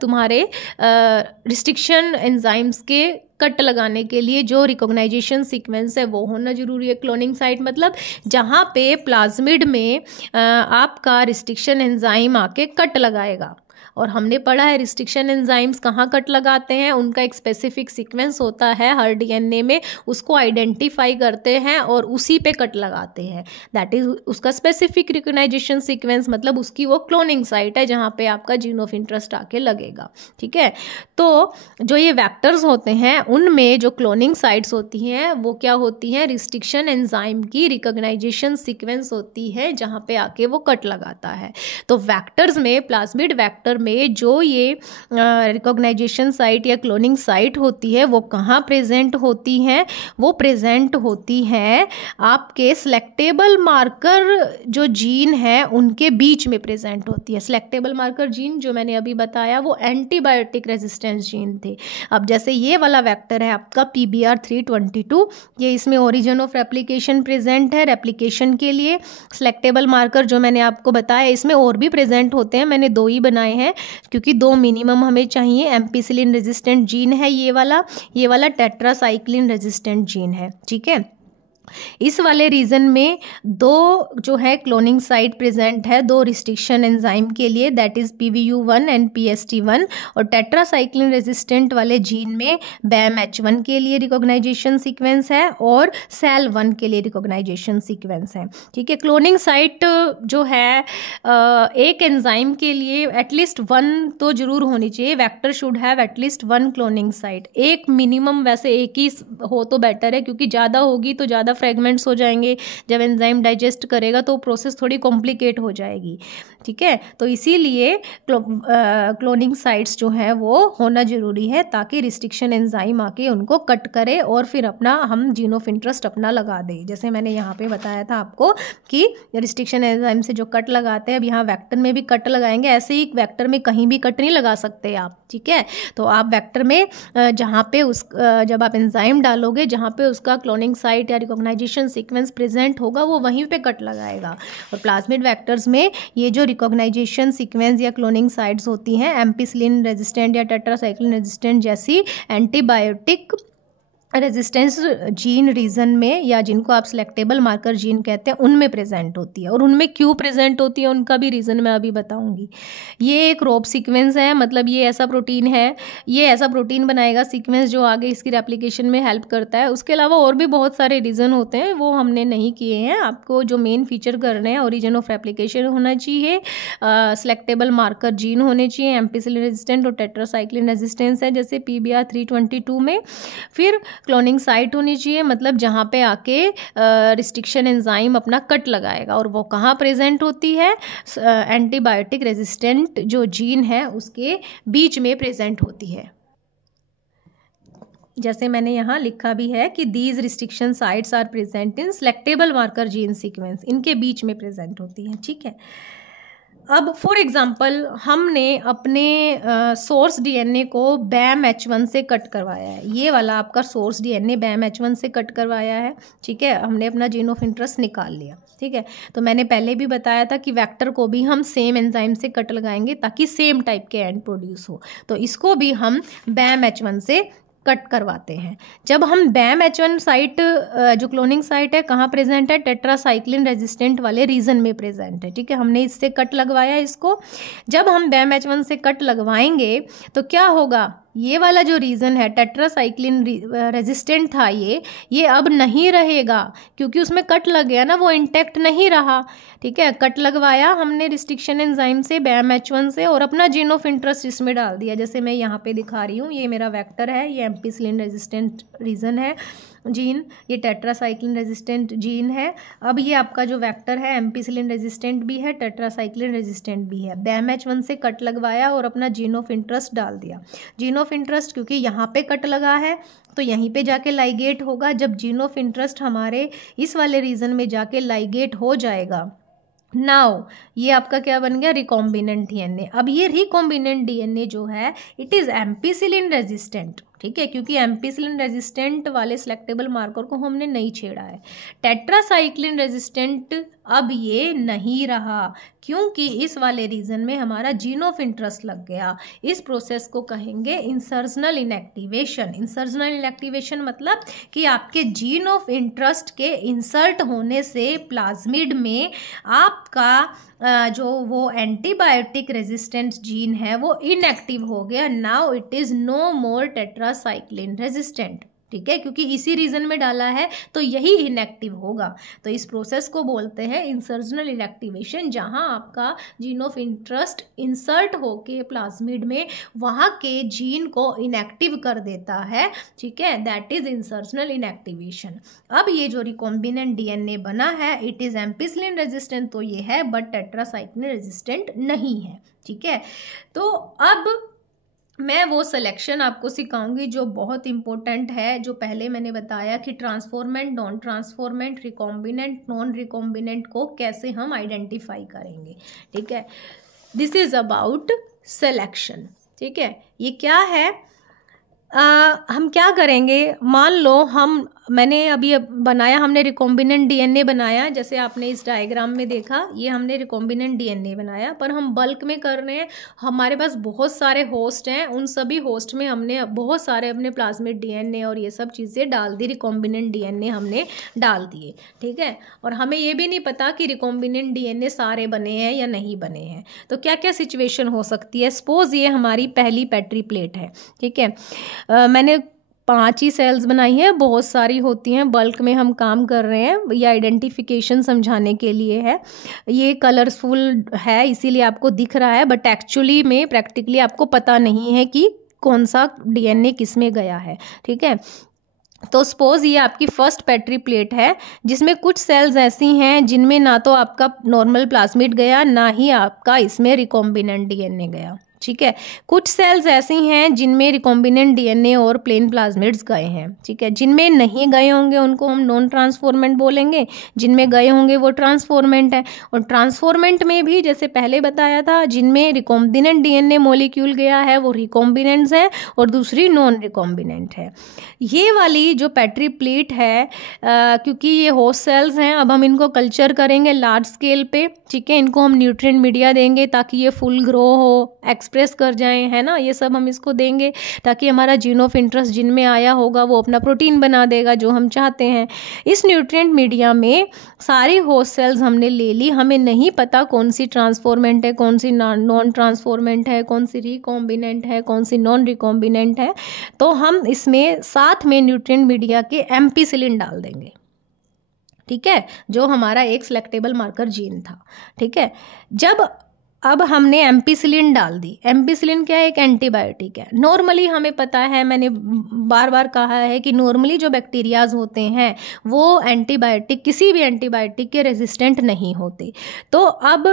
तुम्हारे रिस्ट्रिक्शन एंजाइम्स के कट लगाने के लिए जो रिकॉग्नाइजेशन सीक्वेंस है वो होना जरूरी है। क्लोनिंग साइट मतलब जहाँ पे प्लाज्मिड में आपका रिस्ट्रिक्शन एंजाइम आके कट लगाएगा। और हमने पढ़ा है रिस्ट्रिक्शन एंजाइम्स कहाँ कट लगाते हैं, उनका एक स्पेसिफिक सीक्वेंस होता है हर डीएनए में, उसको आइडेंटिफाई करते हैं और उसी पे कट लगाते हैं, दैट इज उसका स्पेसिफिक रिकॉग्नाइजेशन सीक्वेंस, मतलब उसकी वो क्लोनिंग साइट है जहाँ पे आपका जीन ऑफ इंटरेस्ट आके लगेगा, ठीक है। तो जो ये वेक्टर्स होते हैं उनमें जो क्लोनिंग साइट्स होती हैं वो क्या होती हैं, रिस्ट्रिक्शन एंजाइम की रिकॉग्नाइजेशन सीक्वेंस होती है जहाँ पे आके वो कट लगाता है। तो वेक्टर्स में, प्लाज्मिड वेक्टर में जो ये रिकॉग्नाइजेशन साइट या क्लोनिंग साइट होती है वो कहाँ प्रेजेंट होती हैं, वो प्रेजेंट होती है आपके सिलेक्टेबल मार्कर जो जीन है उनके बीच में प्रेजेंट होती है। सिलेक्टेबल मार्कर जीन जो मैंने अभी बताया वो एंटीबायोटिक रेजिस्टेंस जीन थे। अब जैसे ये वाला वेक्टर है आपका PBR322, ये इसमें ओरिजिन ऑफ रेप्लिकेशन प्रेजेंट है। रेप्लिकेशन के लिए सिलेक्टेबल मार्कर जो मैंने आपको बताया, इसमें और भी प्रेजेंट होते हैं, मैंने 2 ही बनाए हैं क्योंकि 2 मिनिमम हमें चाहिए। एम्पिसिलिन रेजिस्टेंट जीन है ये वाला टेट्रासाइक्लिन रेजिस्टेंट जीन है, ठीक है। इस वाले रीजन में 2 जो है क्लोनिंग साइट प्रेजेंट है 2 रिस्ट्रिक्शन एंजाइम के लिए, that is PVU1 and PST1। और टेट्रासाइक्लिन रेजिस्टेंट वाले जीन में BAMH1 के लिए रिकॉग्नाइजेशन सीक्वेंस है और SAL1 के लिए रिकॉग्नाइजेशन सीक्वेंस है, ठीक है। क्लोनिंग साइट जो है एक एंजाइम के लिए एटलीस्ट 1 तो जरूर होनी चाहिए, vector should have at least 1 cloning site, एक मिनिमम, वैसे एक ही हो तो बेटर है क्योंकि ज़्यादा होगी तो ज़्यादा फ्रेगमेंट्स हो जाएंगे, जब एंजाइम डाइजेस्ट करेगा तो प्रोसेस थोड़ी कॉम्प्लिकेट हो जाएगी, ठीक है। तो इसीलिए क्लोनिंग साइट्स जो है वो होना जरूरी है ताकि रिस्ट्रिक्शन एंजाइम आके उनको कट करे और फिर अपना हम जीन ऑफ इंटरेस्ट अपना लगा दें। जैसे मैंने यहाँ पे बताया था आपको कि रिस्ट्रिक्शन एंजाइम से जो कट लगाते हैं, अब यहाँ वेक्टर में भी कट लगाएंगे, ऐसे ही वेक्टर में कहीं भी कट नहीं लगा सकते आप, ठीक है। तो आप वेक्टर में जहाँ पे जब आप एंजाइम डालोगे जहाँ पे उसका क्लोनिंग साइट या रिकॉग्नाइजेशन सीक्वेंस प्रेजेंट होगा वो वहीं पे कट लगाएगा। और प्लाज्मिड वेक्टर्स में ये जो रिकॉग्नाइजेशन सीक्वेंस या क्लोनिंग साइट्स होती हैं एम्पिसिलिन रेजिस्टेंट या टेट्रासाइक्लिन रेजिस्टेंट जैसी एंटीबायोटिक रेजिस्टेंस जीन रीजन में, या जिनको आप सिलेक्टेबल मार्कर जीन कहते हैं, उनमें प्रेजेंट होती है। और उनमें क्यों प्रेजेंट होती है उनका भी रीज़न मैं अभी बताऊंगी। ये एक रोप सीक्वेंस है, मतलब ये ऐसा प्रोटीन है, ये ऐसा प्रोटीन बनाएगा सीक्वेंस जो आगे इसकी रेप्लिकेशन में हेल्प करता है। उसके अलावा और भी बहुत सारे रीज़न होते हैं, वो हमने नहीं किए हैं। आपको जो मेन फीचर करने हैं, ओरिजिन ऑफ रेप्लिकेशन होना चाहिए, सिलेक्टेबल मार्कर जीन होने चाहिए, एम्पिसिलिन रेजिस्टेंट और टेट्रासाइक्लिन रेजिस्टेंस है जैसे PBR 322 में। फिर क्लोनिंग साइट होनी चाहिए, मतलब जहाँ पे आके रिस्ट्रिक्शन एंजाइम अपना कट लगाएगा, और वो कहाँ प्रेजेंट होती है, एंटीबायोटिक रेजिस्टेंट जो जीन है उसके बीच में प्रेजेंट होती है। जैसे मैंने यहाँ लिखा भी है कि these restriction sites are present in selectable marker gene sequence, इनके बीच में प्रेजेंट होती हैं। ठीक है, अब फॉर एग्जांपल हमने अपने सोर्स DNA को BAM-H1 से कट करवाया है। ये वाला आपका सोर्स DNA BAM-H1 से कट करवाया है। ठीक है, हमने अपना जीन ऑफ इंटरेस्ट निकाल लिया। ठीक है, तो मैंने पहले भी बताया था कि वेक्टर को भी हम सेम एंजाइम से कट लगाएंगे ताकि सेम टाइप के एंड प्रोड्यूस हो। तो इसको भी हम BAM-H1 से कट करवाते हैं। जब हम BAM-H1 साइट, जो क्लोनिंग साइट है, कहाँ प्रेजेंट है, टेट्रासाइक्लिन रेजिस्टेंट वाले रीजन में प्रेजेंट है। ठीक है, हमने इससे कट लगवाया इसको। जब हम BAM-H1 से कट लगवाएंगे तो क्या होगा, ये वाला जो रीजन है टेट्रासाइक्लिन रेजिस्टेंट था, ये अब नहीं रहेगा, क्योंकि उसमें कट लग गया ना, वो इंटैक्ट नहीं रहा। ठीक है, कट लगवाया हमने रिस्ट्रिक्शन एंजाइम से BAM-H1 से, और अपना जीन ऑफ इंटरेस्ट इसमें डाल दिया। जैसे मैं यहाँ पे दिखा रही हूँ, ये मेरा वेक्टर है, ये एम्पिसिलिन रेजिस्टेंट रीजन है जीन, ये टेट्रासाइक्लिन रेजिस्टेंट जीन है। अब ये आपका जो वेक्टर है एम्पिसिलिन रेजिस्टेंट भी है, टेट्रासाइक्लिन रेजिस्टेंट भी है। BAM-H1 से कट लगवाया और अपना जीन ऑफ इंटरेस्ट डाल दिया। जीन ऑफ इंटरेस्ट क्योंकि यहाँ पे कट लगा है तो यहीं पे जाके लाइगेट होगा। जब जीन ऑफ इंटरेस्ट हमारे इस वाले रीजन में जाके लाइगेट हो जाएगा, नाउ ये आपका क्या बन गया, रिकॉम्बिनेंट DNA। अब ये रिकॉम्बिनेंट DNA जो है, इट इज़ एम्पिसिलिन रेजिस्टेंट। ठीक है, क्योंकि एम्पिसिलिन रेजिस्टेंट वाले सिलेक्टेबल मार्कर को हमने नहीं छेड़ा है। टेट्रासाइक्लिन रेजिस्टेंट अब ये नहीं रहा, क्योंकि इस वाले रीजन में हमारा जीन ऑफ इंटरेस्ट लग गया। इस प्रोसेस को कहेंगे इंसर्जनल इनएक्टिवेशन। इंसर्जनल इनएक्टिवेशन मतलब कि आपके जीन ऑफ इंटरेस्ट के इंसर्ट होने से प्लाज्मिड में आपका जो वो एंटीबायोटिक रेजिस्टेंट जीन है वो इनएक्टिव हो गया। Now it is no more tetracycline resistant. ठीक है, क्योंकि इसी रीजन में डाला है तो यही इनएक्टिव होगा। तो इस प्रोसेस को बोलते हैं इंसर्जनल इनएक्टिवेशन, जहां आपका जीन ऑफ इंटरेस्ट इंसर्ट होके प्लाज्मिड में वहां के जीन को इनएक्टिव कर देता है। ठीक है, दैट इज इंसर्जनल इनएक्टिवेशन। अब ये जो रिकॉम्बिनेंट DNA बना है, इट इज एम्पिसिलिन रेजिस्टेंट तो ये है, बट टेट्रासाइक्लिन रेजिस्टेंट नहीं है। ठीक है, तो अब मैं वो सिलेक्शन आपको सिखाऊंगी जो बहुत इंपॉर्टेंट है, जो पहले मैंने बताया कि transformant, non transformant, recombinant, non recombinant को कैसे हम आइडेंटिफाई करेंगे। ठीक है, दिस इज अबाउट सिलेक्शन। ठीक है, ये क्या है, हम क्या करेंगे, मान लो मैंने अभी बनाया, हमने रिकॉम्बिनेंट DNA बनाया, जैसे आपने इस डायग्राम में देखा, ये हमने रिकॉम्बिनेंट DNA बनाया, पर हम बल्क में कर रहे हैं। हमारे पास बहुत सारे होस्ट हैं, उन सभी होस्ट में हमने बहुत सारे अपने प्लाज्मिड DNA और ये सब चीज़ें डाल दी, रिकॉम्बिनेंट DNA हमने डाल दिए। ठीक है, और हमें ये भी नहीं पता कि रिकॉम्बिनेंट DNA सारे बने हैं या नहीं बने हैं। तो क्या क्या सिचुएशन हो सकती है। सपोज ये हमारी पहली पेट्री प्लेट है। ठीक है, मैंने 5 ही सेल्स बनाई हैं, बहुत सारी होती हैं, बल्क में हम काम कर रहे हैं, ये आइडेंटिफिकेशन समझाने के लिए है। ये कलरफुल है इसीलिए आपको दिख रहा है, बट एक्चुअली में प्रैक्टिकली आपको पता नहीं है कि कौन सा DNA किस में गया है। ठीक है, तो सपोज ये आपकी फर्स्ट पेट्री प्लेट है, जिसमें कुछ सेल्स ऐसी हैं जिनमें ना तो आपका नॉर्मल प्लाज्मिड गया, ना ही आपका इसमें रिकॉम्बिनेंट DNA गया। ठीक है, कुछ सेल्स ऐसी हैं जिनमें रिकॉम्बिनेंट DNA और प्लेन प्लाज्मिड्स गए हैं। ठीक है, जिनमें नहीं गए होंगे उनको हम नॉन ट्रांसफॉर्मेंट बोलेंगे, जिनमें गए होंगे वो ट्रांसफॉर्मेंट है। और ट्रांसफॉर्मेंट में भी जैसे पहले बताया था, जिनमें रिकॉम्बिनेंट DNA मॉलिक्यूल गया है वो रिकॉम्बिनेंट्स है और दूसरी नॉन रिकॉम्बिनेंट है। ये वाली जो पेट्री प्लेट है, क्योंकि ये होस्ट सेल्स हैं, अब हम इनको कल्चर करेंगे लार्ज स्केल पे। ठीक है, इनको हम न्यूट्रिएंट मीडिया देंगे ताकि ये फुल ग्रो हो, एक्सप्रेस कर जाएं, है ना, ये सब हम इसको देंगे ताकि हमारा जीन ऑफ इंटरेस्ट जिनमें आया होगा वो अपना प्रोटीन बना देगा जो हम चाहते हैं। इस न्यूट्रिएंट मीडिया में सारी होस्ट सेल्स हमने ले ली, हमें नहीं पता कौन सी ट्रांसफॉर्मेंट है, कौन सी नॉन ट्रांसफॉर्मेंट है, कौन सी रिकॉम्बिनेंट है, कौन सी नॉन रिकॉम्बिनेंट है। तो हम इसमें साथ में न्यूट्रिएंट मीडिया के एम्पिसिलिन डाल देंगे, ठीक है, जो हमारा एक सिलेक्टेबल मार्कर जीन था, ठीक है। अब हमने एम्पिसिलिन डाल दी। एम्पिसिलिन क्या है? एक एंटीबायोटिक है। नॉर्मली हमें पता है, मैंने बार बार कहा है कि नॉर्मली जो बैक्टीरियाज होते हैं वो एंटीबायोटिक, किसी भी एंटीबायोटिक के रेजिस्टेंट नहीं होते। तो अब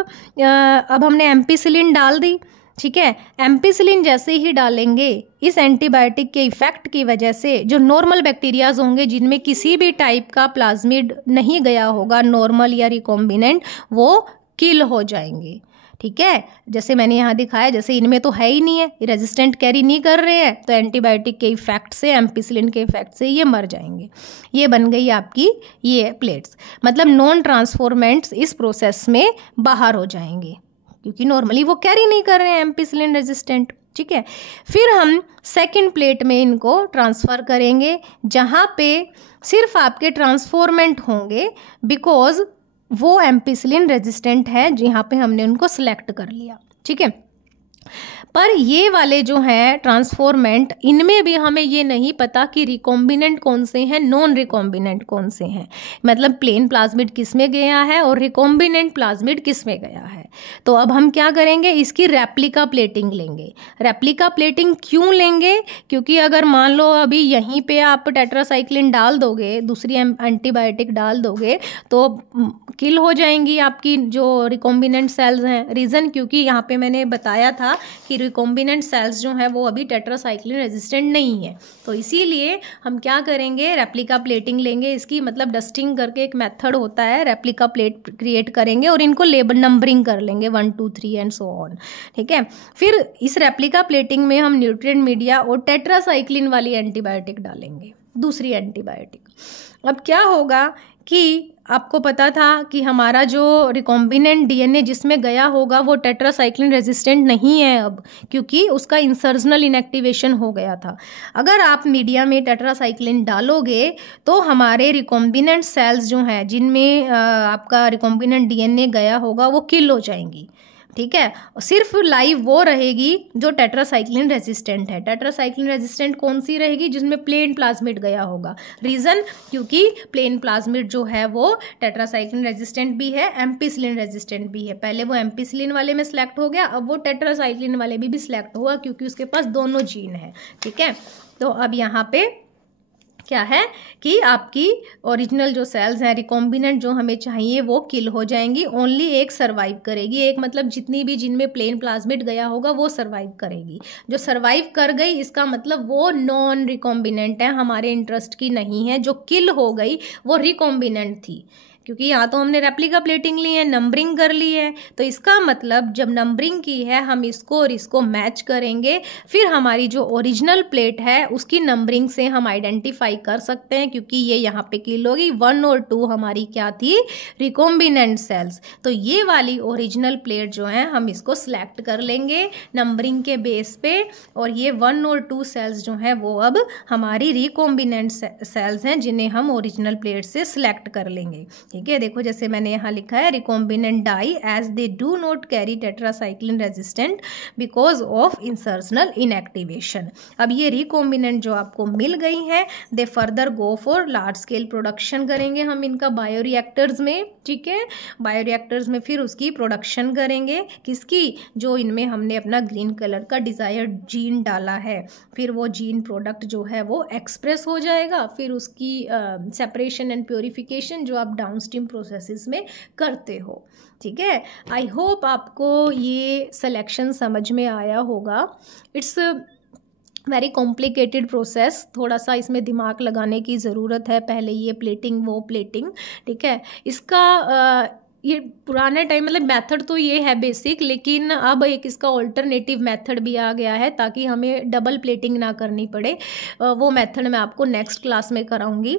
हमने एम्पिसिलिन डाल दी, ठीक है। एम्पिसिलिन जैसे ही डालेंगे, इस एंटीबायोटिक के इफेक्ट की वजह से जो नॉर्मल बैक्टीरियाज होंगे जिनमें किसी भी टाइप का प्लाज्मिड नहीं गया होगा, नॉर्मल या रिकॉम्बिनेंट, वो किल हो जाएंगे, ठीक है। जैसे मैंने यहाँ दिखाया, जैसे इनमें तो है ही नहीं है, रेजिस्टेंट कैरी नहीं कर रहे हैं, तो एंटीबायोटिक के इफेक्ट से, एम्पिसिलिन के इफेक्ट से ये मर जाएंगे। ये बन गई आपकी ये प्लेट्स, मतलब नॉन ट्रांसफॉर्मेंट्स इस प्रोसेस में बाहर हो जाएंगे क्योंकि नॉर्मली वो कैरी नहीं कर रहे हैं एम्पिसिलिन रेजिस्टेंट, ठीक है। फिर हम सेकंड प्लेट में इनको ट्रांसफ़र करेंगे जहाँ पे सिर्फ आपके ट्रांसफॉर्मेंट होंगे, बिकॉज वो एम्पिसिलिन रेजिस्टेंट है जहाँ पे हमने उनको सिलेक्ट कर लिया, ठीक है। पर ये वाले जो हैं ट्रांसफॉर्मेंट, इनमें भी हमें ये नहीं पता कि रिकॉम्बिनेंट कौन से हैं, नॉन रिकॉम्बिनेंट कौन से हैं, मतलब प्लेन प्लाज्मिड किस में गया है और रिकॉम्बिनेंट प्लाज्मिड किस में गया है। तो अब हम क्या करेंगे, इसकी रेप्लिका प्लेटिंग लेंगे। रेप्लिका प्लेटिंग क्यों लेंगे? क्योंकि अगर मान लो अभी यहीं पे आप टेट्रासाइक्लिन डाल दोगे, दूसरी एंटीबायोटिक डाल दोगे, तो किल हो जाएंगी आपकी जो रिकॉम्बिनेंट सेल्स हैं। रीज़न क्योंकि यहाँ पे मैंने बताया था कि रिकॉम्बिनेंट सेल्स जो हैं वो अभी टेट्रासाइक्लिन रेजिस्टेंट नहीं है, तो इसीलिए हम क्या करेंगे, रेप्लिका प्लेटिंग लेंगे। इसकी मतलब डस्टिंग करके एक मेथड होता है, रेप्लिका प्लेट क्रिएट करेंगे और इनको लेबल नंबरिंग कर लेंगे 1 2 3 एंड सो ऑन, ठीक है। फिर इस रेप्लिका प्लेटिंग में हम न्यूट्रिएंट मीडिया और टेट्रासाइक्लिन वाली एंटीबायोटिक डालेंगे, दूसरी एंटीबायोटिक। अब क्या होगा कि आपको पता था कि हमारा जो रिकॉम्बिनेंट डीएनए जिसमें गया होगा वो टेट्रासाइक्लिन रेजिस्टेंट नहीं है अब, क्योंकि उसका इंसर्जनल इनएक्टिवेशन हो गया था। अगर आप मीडिया में टेट्रासाइक्लिन डालोगे तो हमारे रिकॉम्बिनेंट सेल्स जो हैं जिनमें आपका रिकॉम्बिनेंट डीएनए गया होगा वो किल हो जाएंगी, ठीक है। सिर्फ लाइव वो रहेगी जो टेट्रासाइक्लिन रेजिस्टेंट है। टेट्रासाइक्लिन रेजिस्टेंट कौन सी रहेगी? जिसमें प्लेन प्लाज्मिड गया होगा। रीज़न क्योंकि प्लेन प्लाज्मिड जो है वो टेट्रासाइक्लिन रेजिस्टेंट भी है, एम्पिसिलिन रेजिस्टेंट भी है। पहले वो एम्पिसिलिन वाले में सिलेक्ट हो गया, अब वो टेट्रासाइक्लिन वाले भी सिलेक्ट हुआ क्योंकि उसके पास दोनों जीन है, ठीक है। तो अब यहाँ पे क्या है कि आपकी ओरिजिनल जो सेल्स हैं रिकॉम्बिनेंट जो हमें चाहिए वो किल हो जाएंगी, ओनली एक सर्वाइव करेगी। एक मतलब जितनी भी जिनमें प्लेन प्लाज्मिड गया होगा वो सर्वाइव करेगी। जो सर्वाइव कर गई इसका मतलब वो नॉन रिकॉम्बिनेंट है, हमारे इंटरेस्ट की नहीं है। जो किल हो गई वो रिकॉम्बिनेंट थी, क्योंकि यहाँ तो हमने रेप्लिका प्लेटिंग ली है, नंबरिंग कर ली है, तो इसका मतलब जब नंबरिंग की है हम इसको और इसको मैच करेंगे, फिर हमारी जो ओरिजिनल प्लेट है उसकी नंबरिंग से हम आइडेंटिफाई कर सकते हैं, क्योंकि ये यहाँ पे किल होगी। 1 और 2 हमारी क्या थी? Recombinant cells. तो ये वाली ओरिजिनल प्लेट जो है हम इसको सिलेक्ट कर लेंगे नंबरिंग के बेस पे, और ये 1 और 2 सेल्स जो हैं वो अब हमारी रिकॉम्बिनेंट सेल्स हैं जिन्हें हम ओरिजिनल प्लेट से सिलेक्ट कर लेंगे, ठीक है। देखो जैसे मैंने यहाँ लिखा है, recombinant die as they do not carry tetracycline resistant because of insertional inactivation. अब ये रिकॉम्बिनेंट जो आपको मिल गई हैं, they further go for large scale production करेंगे हम इनका बायोरिएक्टर्स में, ठीक है। बायोरिएक्टर्स में फिर उसकी प्रोडक्शन करेंगे, किसकी? जो इनमें हमने अपना ग्रीन कलर का डिज़ायर्ड जीन डाला है, फिर वो जीन प्रोडक्ट जो है वो एक्सप्रेस हो जाएगा, फिर उसकी सेपरेशन एंड प्योरिफिकेशन जो आप डाउनस्ट्रीम प्रोसेसेस में करते हो, ठीक है। आई होप आपको ये सिलेक्शन समझ में आया होगा। इट्स वेरी कॉम्प्लिकेटेड प्रोसेस, थोड़ा सा इसमें दिमाग लगाने की ज़रूरत है। पहले ये प्लेटिंग वो प्लेटिंग, ठीक है। इसका ये पुराने टाइम मतलब मेथड तो ये है बेसिक, लेकिन अब एक इसका ऑल्टरनेटिव मेथड भी आ गया है ताकि हमें डबल प्लेटिंग ना करनी पड़े। वो मेथड मैं आपको नेक्स्ट क्लास में कराऊंगी।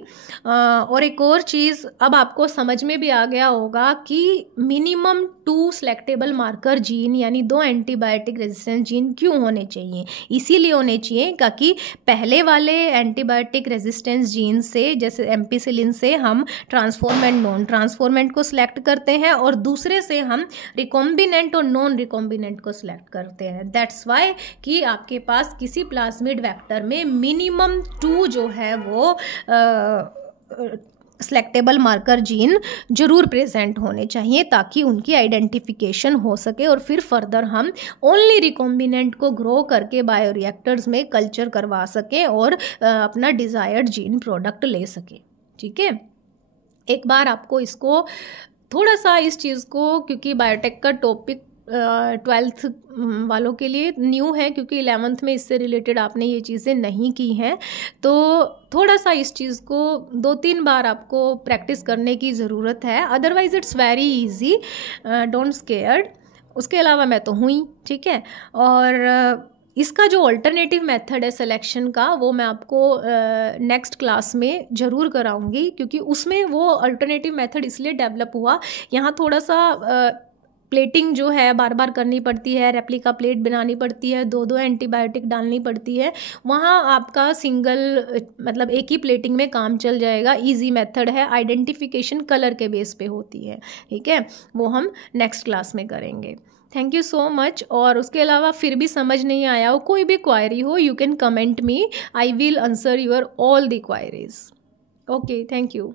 और एक और चीज़, अब आपको समझ में भी आ गया होगा कि मिनिमम 2 सेलेक्टेबल मार्कर जीन यानी 2 एंटीबायोटिक रेजिस्टेंस जीन क्यों होने चाहिए। इसीलिए होने चाहिए ताकि पहले वाले एंटीबायोटिक रेजिस्टेंस जीन से, जैसे एम्पिसिलिन से हम ट्रांसफॉर्मेंट नॉन ट्रांसफॉर्मेंट को सिलेक्ट करते हैं और दूसरे से हम रिकॉम्बिनेंट और नॉन रिकॉम्बिनेंट को सिलेक्ट करते हैं। दैट्स वाई कि आपके पास किसी प्लाज्मिड वेक्टर में मिनिमम 2 जो है वो सेलेक्टेबल मार्कर जीन जरूर प्रेजेंट होने चाहिए ताकि उनकी आइडेंटिफिकेशन हो सके और फिर फर्दर हम ओनली रिकॉम्बिनेंट को ग्रो करके बायोरिएक्टर्स में कल्चर करवा सकें और अपना डिज़ायर्ड जीन प्रोडक्ट ले सकें। ठीक है, एक बार आपको इसको थोड़ा सा इस चीज़ को, क्योंकि बायोटेक का टॉपिक 12th वालों के लिए न्यू है, क्योंकि 11th में इससे रिलेटेड आपने ये चीज़ें नहीं की हैं, तो थोड़ा सा इस चीज़ को 2-3 बार आपको प्रैक्टिस करने की ज़रूरत है। Otherwise it's very easy, don't scared. उसके अलावा मैं तो हुई, ठीक है। और इसका जो ऑल्टरनेटिव मेथड है सिलेक्शन का, वो मैं आपको नेक्स्ट क्लास में ज़रूर कराऊंगी, क्योंकि उसमें वो अल्टरनेटिव मेथड इसलिए डेवलप हुआ, यहाँ थोड़ा सा प्लेटिंग जो है बार बार करनी पड़ती है, रेप्लिका प्लेट बनानी पड़ती है, 2-2 एंटीबायोटिक डालनी पड़ती है। वहाँ आपका सिंगल मतलब एक ही प्लेटिंग में काम चल जाएगा। इजी मेथड है, आइडेंटिफिकेशन कलर के बेस पे होती है, ठीक है। वो हम नेक्स्ट क्लास में करेंगे। Thank you so much. और उसके अलावा फिर भी समझ नहीं आया हो, कोई भी क्वायरी हो, you can comment me, I will answer your all the queries. Okay, thank you.